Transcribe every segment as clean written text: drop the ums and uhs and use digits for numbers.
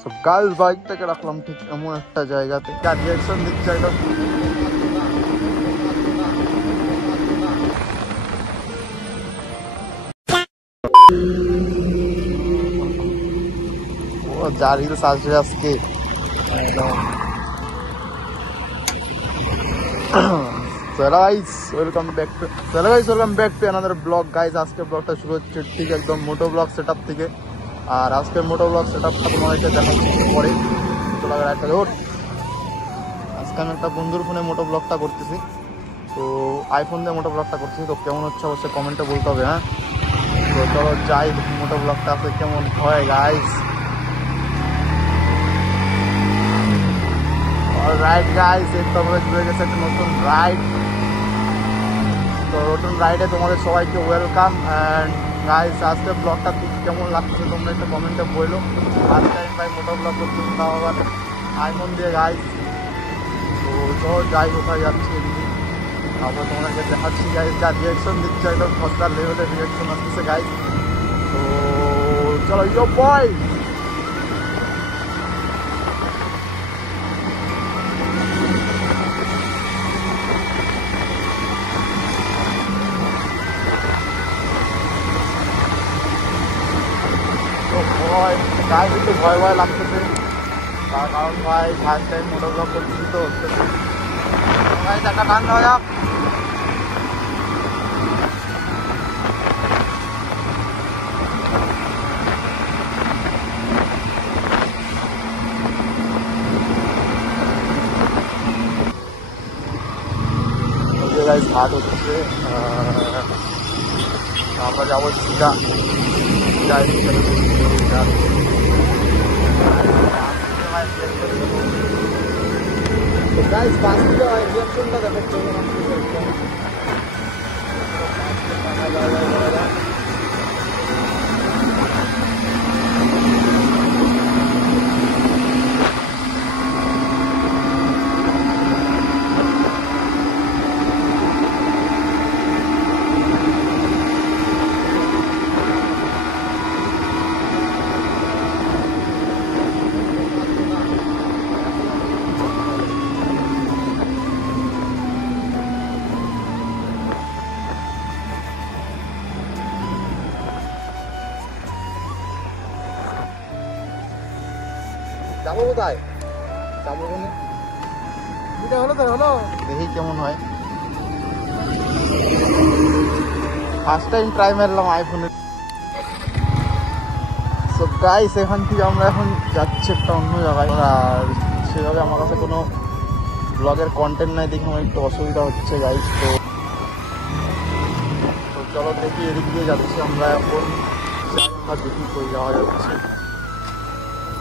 So guys বাইকটাকে রাখলাম ঠিক এমন একটা জায়গাতে, কার রিয়াকশন দিচ্ছে এটা। ও যা রিলস আসবে আজকে একদম। চলো guys welcome back to another blog guys. আজকে ব্লগটা শুরু হচ্ছে ঠিক একদম মোটো ব্লগ সেটআপ থেকে। আর আজকের মোটো ব্লগ সেটআপটা তোমাদেরকে দেখাচ্ছি পরে। চলো একটা ওঠ। আজকে আমি একটা বন্ধুর ফোনে মোটো ব্লগটা করতেছি, তো আইফোন দিয়ে মোটো ব্লগটা করতেছি। তো কেমন হচ্ছে অবশ্যই কমেন্টে বলতে হবে, হ্যাঁ। তো চলো যাই মোটো ব্লগটা আছে কেমন হয় গাইস। অলরাইট গাইস, এই তো আমরা চলে গেছে একটা নতুন রাইড। তো নতুন রাইডে তোমাদের সবাইকে ওয়েলকাম। অ্যান্ড গাইস আজকে ব্লগটা কেমন লাগছে তোমরা একটু কমেন্টে বলো। ফার্স্ট টাইম ভাই মোটো ব্লগ করতে, তাও আবার আইফোন দিয়ে গাইস। তো চলো যাই, কোথায় যাচ্ছি এদিকে তারপর তোমাদেরকে দেখাচ্ছি গাইস। যা রিয়াকশন দিচ্ছে একদম খরচার লেভেলের রিয়াকশন আসতেছে গাইস। তো চলো ইয়ো বয়। তো ভয় গাইস, একটু ভয় ভয় লাগতেছে, তার কারণ ভাই ফার্স্ট টাইম মোটো ব্লগ করতেছি। তো গাইস একটা গান দেওয়া যাক। গাইস ঘাট হচ্ছে, আমরা যাবো সিধা গাইস। পাঁচ থেকে রিয়াকশনটা দেখো। যাবো কোথায়? যাবো কোনে? এটা হলো তো হলো, দেখি কেমন হয়। ফার্স্ট টাইম ট্রাই মারলাম আইফোনে। সো গাইস এখান থেকে আমরা এখন যাচ্ছি একটা অন্য জায়গায়। আর সেভাবে আমার কাছে কোনো ব্লগের কন্টেন্ট নাই দেখে আমার একটু অসুবিধা হচ্ছে গাইস। তো চলো দেখি, এদিক দিয়ে যাচ্ছি আমরা এখন। দেখি কই যাওয়া যাচ্ছে।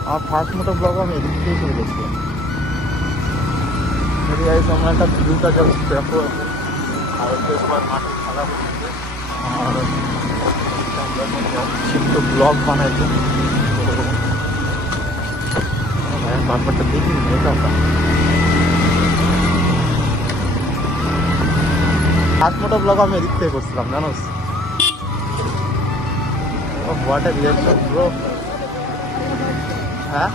আমার ফার্স্ট মোটো ব্লগ আমি এদিক থেকে শুরু করছিলাম। গাইস আমরা একটা ভিউটা যাচ্ছি দেখো। আর সবার মাঠে খেলা হচ্ছে, আর আমরা যাচ্ছি একটু ব্লগ বানাইতে। ব্যাপারটা দেখি এটা ফার্স্ট মোটো ব্লগ আমি এদিক থেকে করছিলাম জানোস। What a reaction bro. হ্যাঁ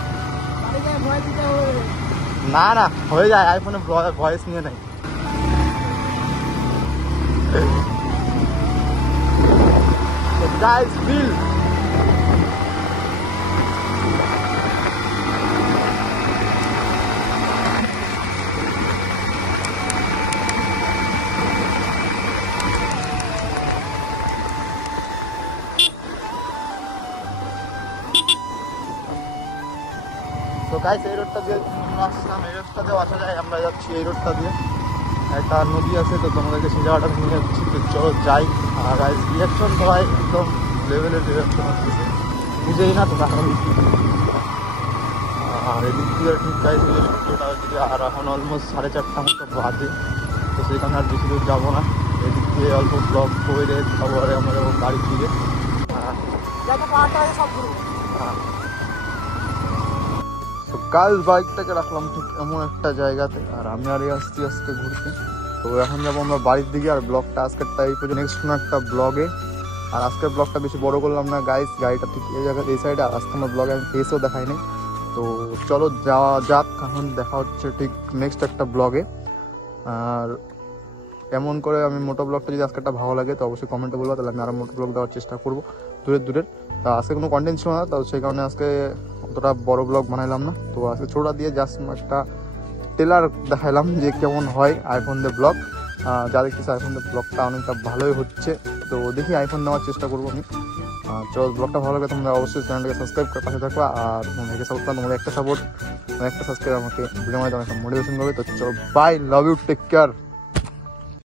না না হয়ে যায়, আইফোনে ভয়েস নিয়ে নেই। গাইস ফিল তো গাইস এই রোডটা দিয়ে আমরা আসছিলাম, এই রোডটা দিয়েও আসা যায়। আমরা যাচ্ছি এই রোডটা দিয়ে, একটা নদী আছে তো তোমাদেরকে সেই জায়গাটা নিয়ে যাচ্ছি। তো চলো যাই। আর গাইস রিয়াকশন তো ভাই একদম লেভেলের রিয়াকশন আসতেছে, বুঝেই না তোমরা। আর এদিক দিয়ে ঠিক গাইস সূর্যটা হচ্ছে, আর এখন অলমোস্ট 4:30 মতো বাজে। তো সেখানে আর বেশি দূর যাবো না, এদিক দিয়ে অল্প ব্লগ করে তারপরে আমরা যাবো গাড়ির দিকে। গার্লস বাইকটাকে রাখলাম ঠিক এমন একটা জায়গাতে, আর আমি আর আসছি আজকে ঘুরতে। তো এখন যাবো আমরা বাড়ির দিকে। আর ব্লগটা আজকেরটা এই পর্যন্ত, নেক্সট কোনো একটা ব্লগে। আর আজকের ব্লগটা বেশি বড় করলাম না গাইস, গাড়িটা ঠিক এই জায়গায় এই সাইডে। আর আজকে আমার ব্লগে আমি ফেসও দেখাই নাই। তো চলো যাওয়া যাক, এখন দেখা হচ্ছে ঠিক নেক্সট একটা ব্লগে। আর এমন করে আমি মোটো ব্লগটা যদি আজকে একটা ভালো লাগে তো অবশ্যই কমেন্টে বলবো, তাহলে আমি আরও মোটো ব্লগ দেওয়ার চেষ্টা করবো দূরের। তা আজকে কোনো কন্টেন্ট ছিল না, তো সেই কারণে আজকে অতটা বড় ব্লগ বানাইলাম না। তো আজকে ছোটা দিয়ে জাস্ট একটা টেলার দেখাইলাম যে কেমন হয় আইফোন দিয়ে ব্লগ। যা দেখতেছি আইফোন দিয়ে ব্লগটা অনেকটা ভালোই হচ্ছে, তো দেখি আইফোন নেওয়ার চেষ্টা করবো আমি। চলো ব্লগটা ভালো লাগে তোমরা অবশ্যই চ্যানেলটাকে সাবস্ক্রাইব করে পাশে থাকবা। আর তোমাদেরকে সাপোর্ট করা, তোমাদের একটা সাবস্ক্রাইব আমাকে ভিডিও মাধ্যমে অনেক মোটিভেশন করবে। তো চলো bye, love you, take care.